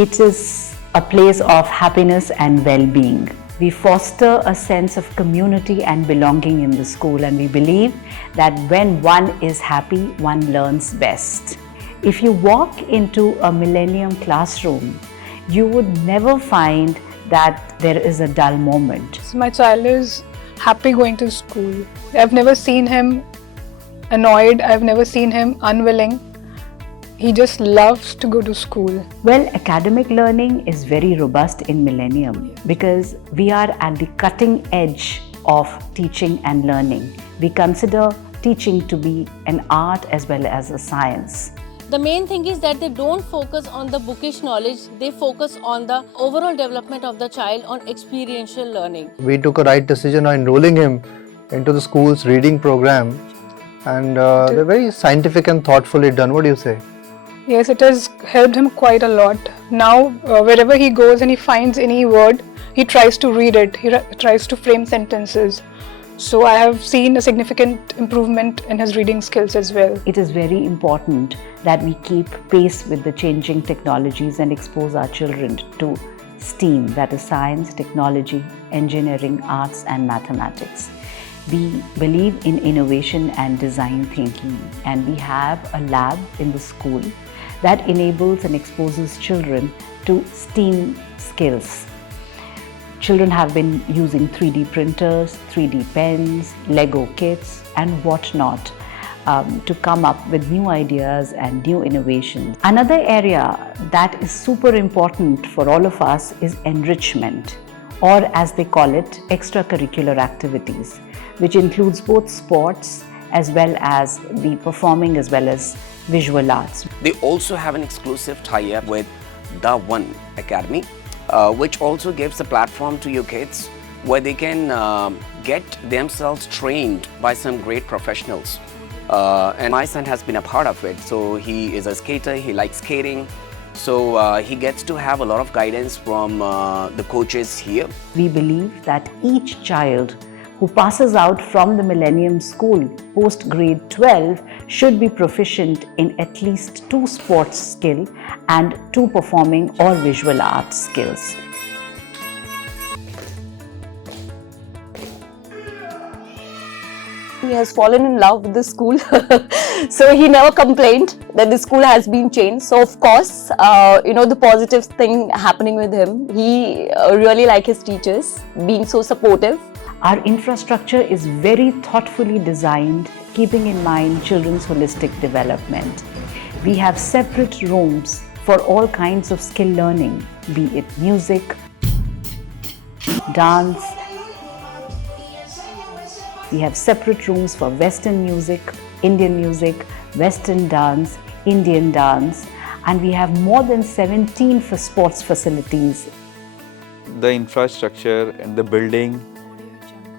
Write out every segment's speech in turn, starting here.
It is a place of happiness and well-being. We foster a sense of community and belonging in the school, and we believe that when one is happy, one learns best. If you walk into a Millennium classroom, you would never find that there is a dull moment. My child is happy going to school. I've never seen him annoyed, I've never seen him unwilling. He just loves to go to school. Well, academic learning is very robust in Millennium because we are at the cutting edge of teaching and learning. We consider teaching to be an art as well as a science. The main thing is that they don't focus on the bookish knowledge, they focus on the overall development of the child on experiential learning. We took a right decision on enrolling him into the school's reading program, and they're very scientific and thoughtfully done. What do you say? Yes, it has helped him quite a lot. Now, wherever he goes and he finds any word, he tries to read it, he tries to frame sentences. So I have seen a significant improvement in his reading skills as well. It is very important that we keep pace with the changing technologies and expose our children to STEAM, that is science, technology, engineering, arts and mathematics. We believe in innovation and design thinking, and we have a lab in the school that enables and exposes children to STEAM skills. Children have been using 3D printers, 3D pens, Lego kits and whatnot to come up with new ideas and new innovations. Another area that is super important for all of us is enrichment, or as they call it, extracurricular activities, which includes both sports as well as the performing as well as visual arts. They also have an exclusive tie-up with The One Academy, which also gives a platform to your kids where they can get themselves trained by some great professionals. And my son has been a part of it. So he is a skater, he likes skating. So he gets to have a lot of guidance from the coaches here. We believe that each child who passes out from the Millennium School post grade 12 should be proficient in at least 2 sports skills and 2 performing or visual arts skills. He has fallen in love with the school, so he never complained that the school has been changed. So of course, the positive thing happening with him, he really likes his teachers being so supportive. Our infrastructure is very thoughtfully designed, keeping in mind children's holistic development. We have separate rooms for all kinds of skill learning, be it music, dance. We have separate rooms for Western music, Indian music, Western dance, Indian dance, and we have more than 17 for sports facilities. The infrastructure and the building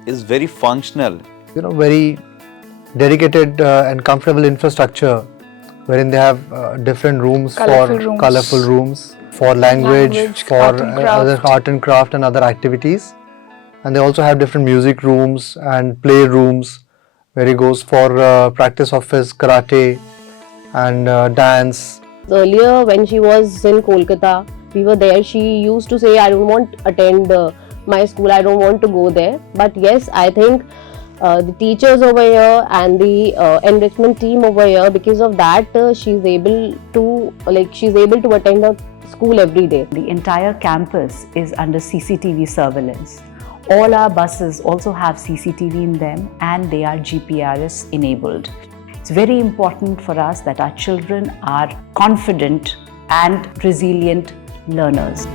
is very functional. Very dedicated and comfortable infrastructure, wherein they have different rooms colorful rooms for language, for other art and craft and other activities. And they also have different music rooms and play rooms where he goes for practice of his karate and dance. Earlier when she was in Kolkata, we were there, she used to say, I don't want to attend my school, I don't want to go there. But yes, I think the teachers over here and the enrichment team over here, because of that she's able to attend a school every day. The entire campus is under CCTV surveillance. All our buses also have CCTV in them and they are GPRS enabled. It's very important for us that our children are confident and resilient learners.